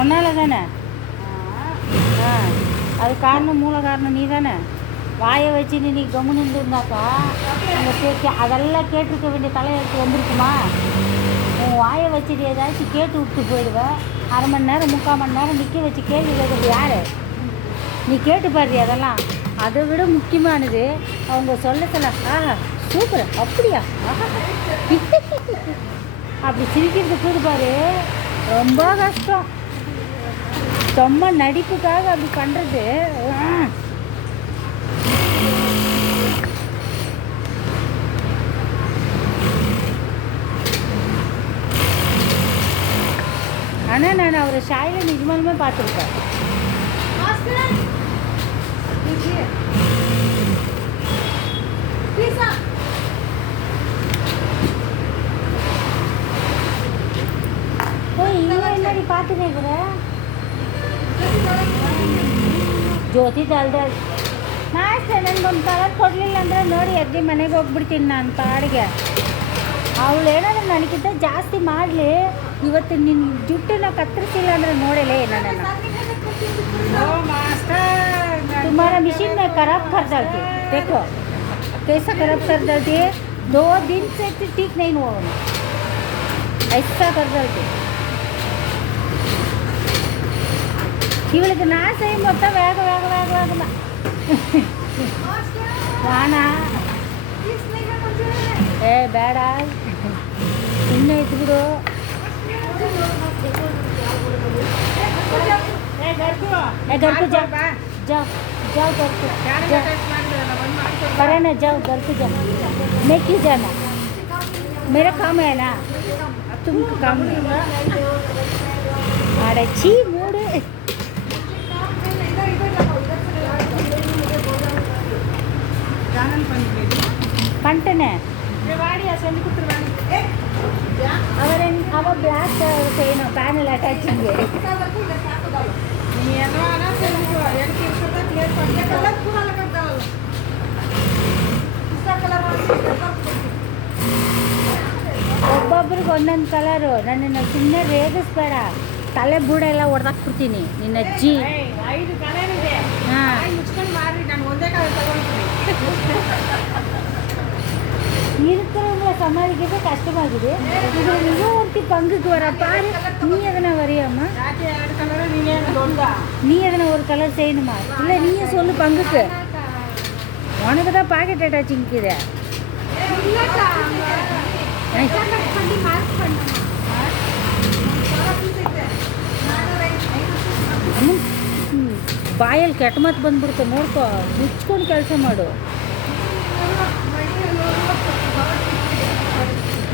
ஒன்னால தானே? ஆ, அது காரணம், மூல காரணம் நீ தானே. வாயை வச்சு நீ கம்முன்னு இருந்திருந்தாக்கா அந்த அதெல்லாம் கேட்டிருக்க வேண்டிய தலையெழுத்து வந்திருக்குமா? உன் வாயை வச்சுட்டு ஏதாச்சும் கேட்டு விட்டு போயிடுவேன். அரை மணி நேரம் 3/4 மணி நேரம் நிற்க வச்சு கேள்வி கேட்குறது யார்? நீ கேட்டு பாரு. அதெல்லாம் அதை விட முக்கியமானது அவங்க சொல்ல சூப்பர் அப்படியா அப்படி சிரிக்கிறது கூட பாரு, ரொம்ப கஷ்டம். ரொம்ப நடிப்புக்காக அப்படி பண்ணுறது. ஆனால் நான் அவரை ஷாயில நிஜமாலுமே பார்த்துருக்கேன். ಇನ್ನೊಂದು ಪಾತ್ರೆ ಜ್ಯೋತಿ ದಾಲ್ದಾಲ್ ನಾಷ್ಟೇ ನನಗೊಂದು ಕಲರ್ ಕೊಡಲಿಲ್ಲ ಅಂದರೆ ನೋಡಿ ಎದ್ದು ಮನೆಗೆ ಹೋಗ್ಬಿಡ್ತೀನಿ ನಾನು ಪಾಡಿಗೆ. ಅವಳು ಏನಾದರೂ ನನಗಿಂತ ಜಾಸ್ತಿ ಮಾಡಲಿ. ಇವತ್ತು ನಿನ್ನ ಜುಟ್ಟನ್ನ ಕತ್ತರಿಸಿಲ್ಲ ಅಂದರೆ ನೋಡಲೇ ನನ್ನನ್ನು. तुम्हारा मशीन में खराब कर डालती, देखो कैसा खराब कर डालती है. 2 दिन से ठीक नहीं हुआ, ऐसा कर डालती. ಇವಳಿಗೆ ನಾ ಸೈ ಮೊತ್ತ ವೇಗ ವೇಗ ವೇಗ ವೇಗ ವಾಣ ಬೇಡ ಸುಮ್ಮನೆ ಇದ್ಬಿಡು. घर को जाओ जाओ जाओ घर को करे ना, जाओ घर को जाओ. मैं क्यों जाना, मेरा काम है ना, तुमको काम नहीं. अरे छी मूड पंटने அவன் பிளாக் செய்யணும் பேனல் அட்டாச்சிங்கு. ಒಬ್ಬೊಬ್ರಿಗೆ ಒಂದೊಂದು ಕಲರು. ನನ್ನನ್ನು ಸುಮ್ಮನೆ ರೇಗಿಸ್ಬೇಡ. ತಲೆ ಬೂಡ ಎಲ್ಲ ಹೊಡೆದಾಕ್ಬಿಡ್ತೀನಿ ನಿನ್ನ ಅಜ್ಜಿ. ಹಾಂ, இருக்கிறவங்கள சமாளிக்கிறது கஷ்டமாகுது. இது இன்னொருத்தி பங்குக்கு வர பாரு. நீ எதனா வரையாம்மா? நீ எதனா ஒரு கலர் செய்யணுமா? இல்லை நீயே சொல்லு பங்குக்கு. உனக்கு தான் பாக்கெட் அட்டாச்சிங்குது. ಬಾಯಲ್ಲಿ ಕೆಟ್ಟ ಮಾತು ಬಂದ್ಬಿಡುತ್ತೆ, ನೋಡ್ಕೊ. ಮುಚ್ಕೊಂಡು ಕೆಲಸ ಮಾಡು.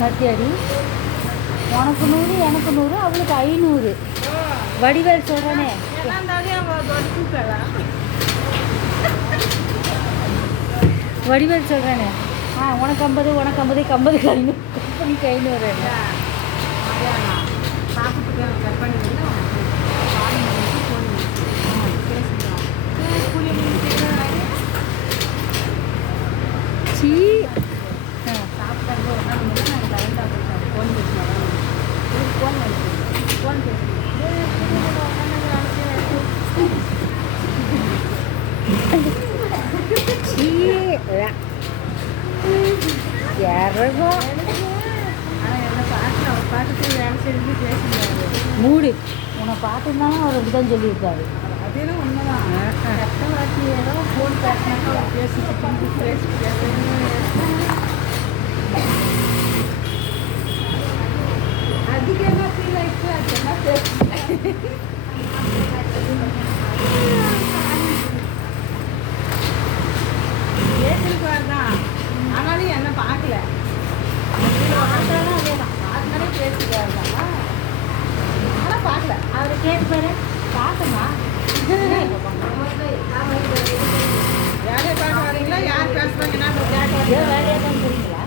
மத்தியாடி உனக்கு 100 எனக்கு 100 அவளுக்கு 500. வடிவேல் சொல்கிறேனே, வடிவேல் சொல்கிறேனே. உனக்கு 50 உனக்கு 50 50 500 கம்பெனிக்கு 500. சீ மூடு. உன்னை பார்த்துருந்தாலும் அவர் இப்படி தான் சொல்லியிருக்காரு. அதெல்லாம் உண்மைதான். ஏதோ ஃபோன் பேசினாக்கா பேசிட்டு அதுக்கு என்ன ஃபீல் ஆயிடுச்சு, அது என்ன பேச தான். ஆனாலும் என்ன பார்க்கல. பார்த்தாலும் அதே தான். பார்த்தாலே பேசிக்கிறாரு தான். ஆனால் பார்க்கல. அவரை கேட்டு பாரு. பார்க்கமா வேலையை பார்க்க வரீங்களா, யார் பேசுகிறாங்கன்னா வேலையாக தான் போகிறீங்களா?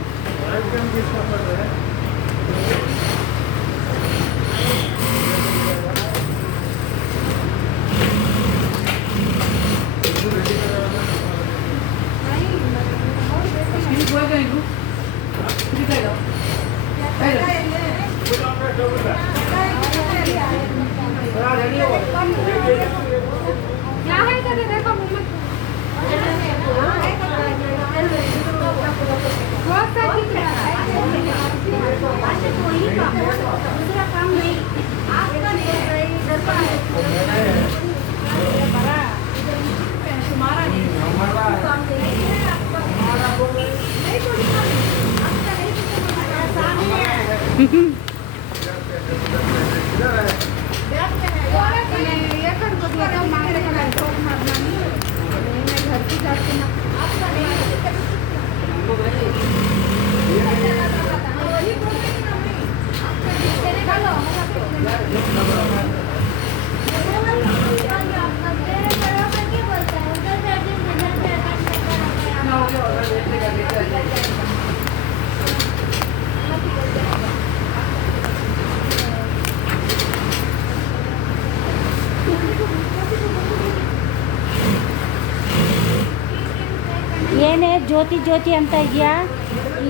ಏನೇ ಜ್ಯೋತಿ ಜ್ಯೋತಿ ಅಂತ ಇದೆಯಾ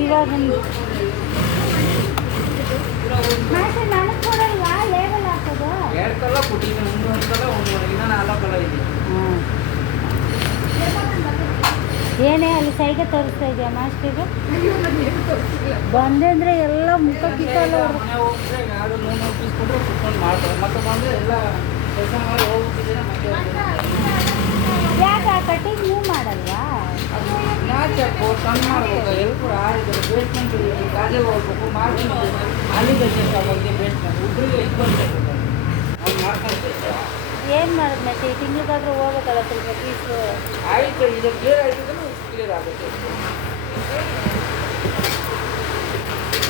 ಇವಾಗ ನನಗೆ ಕೊಡಲ್ವಾ ಲೇಬಲ್ ಹಾಕೋದು ಏನೇ ಅಲ್ಲಿ ಸೈಗೆ ತೋರಿಸ್ತಾ ಇದೆಯಾ ಮಾಸ್ಟಿಗೆ ಬಂದೆ ಅಂದರೆ ಎಲ್ಲ ಮುಖ ಕಿತ್ತಲ್ಲ ಯಾಕೆ ಆ ಕಟ್ಟಿಂಗ್ ಮೂವ್ ಮಾಡಲ್ವಾ ಏನು ಮಾಡೋದು ಮತ್ತೆ ಈ ತಿಂಗಳಿಗಾದ್ರೂ ಹೋಗ್ಬೇಕಲ್ಲ ಸ್ವಲ್ಪ ಫೀಸು ಆಯಿತು ಇದು ಕ್ಲಿಯರ್ ಆಯಿತು ಕ್ಲಿಯರ್ ಆಗುತ್ತೆ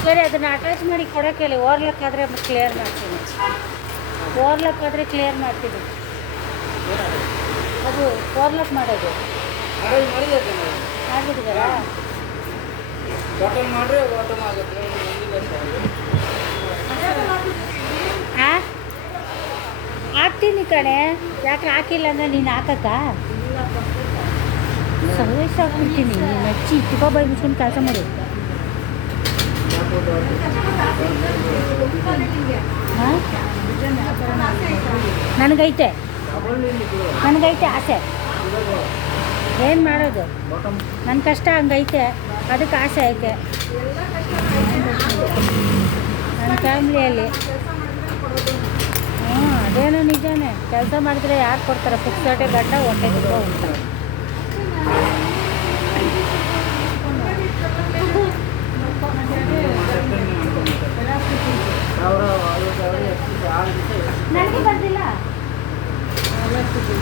ಸರಿ ಅದನ್ನು ಅಟ್ಯಾಚ್ ಮಾಡಿ ಕೊಡೋಕ್ಕೆ ಓರ್ಲಕ್ಕಾದರೆ ಕ್ಲಿಯರ್ ಮಾಡ್ತೀನಿ ಓರ್ಲಕ್ಕಾದರೆ ಕ್ಲಿಯರ್ ಮಾಡ್ತೀನಿ ಅದು ಓರ್ಲಕ್ ಮಾಡೋದು ಮಾಡಿದ್ದೀರಾ ಬಾಟಮ್ ಮಾಡಿದ್ರೆ ಬಾಟಮ್ ಆಗುತ್ತೆ ಹಾಂ ಹಾಕ್ತೀನಿ ಕಣೆ ಯಾಕೆ ಹಾಕಿಲ್ಲ ಅಂದರೆ ನೀನು ಹಾಕಕ್ಕ ಸರ್ವೇಸ್ ಹಾಕ್ಬಿಡ್ತೀನಿ ನೀನು ಹಚ್ಚಿ ತುಪ್ಪ ಬೈ ಮುಚ್ಕೊಂಡು ಕೆಲಸ ಮಾಡು ಹಾಂ ನನಗೈತೆ ಆಸೆ ಏನು ಮಾಡೋದು ನನ್ನ ಕಷ್ಟ ಹಂಗೈತೆ ಅದಕ್ಕೆ ಆಸೆ ಐತೆ ನನ್ನ ಫ್ಯಾಮ್ಲಿಯಲ್ಲಿ ಅದೇನೋ ನಿಜಾನೇ ಕೆಲಸ ಮಾಡಿದ್ರೆ ಯಾರು ಕೊಡ್ತಾರೆ ಪುಕ್ಸಟೆ ಗಂಟ ಹೊಟ್ಟೆ ತುಂಬ ಉಂಟು ನನಗೆ ಬರ್ತಿಲ್ಲ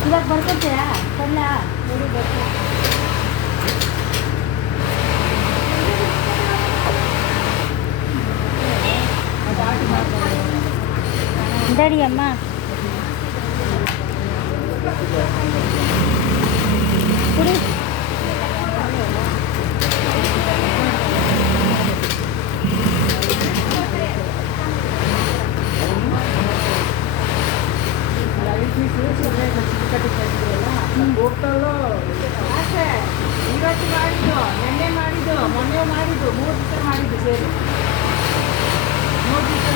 ಇವಾಗ ಬರ್ಕೊತೀರಾ ಕೊಡ್ಲ ದಾಡಿ ಅಮ್ಮ ಕುಡಿ ಟೋಟಲ್ ಇವತ್ತು ಮಾಡಿದ್ದು ನಿನ್ನೆ ಮಾಡಿದ್ದು ಮೊನ್ನೆ ಮಾಡಿದ್ದು 3 ದಿವಸ ಮಾಡಿದ್ದು ಸೇರಿ 3 ದಿವಸ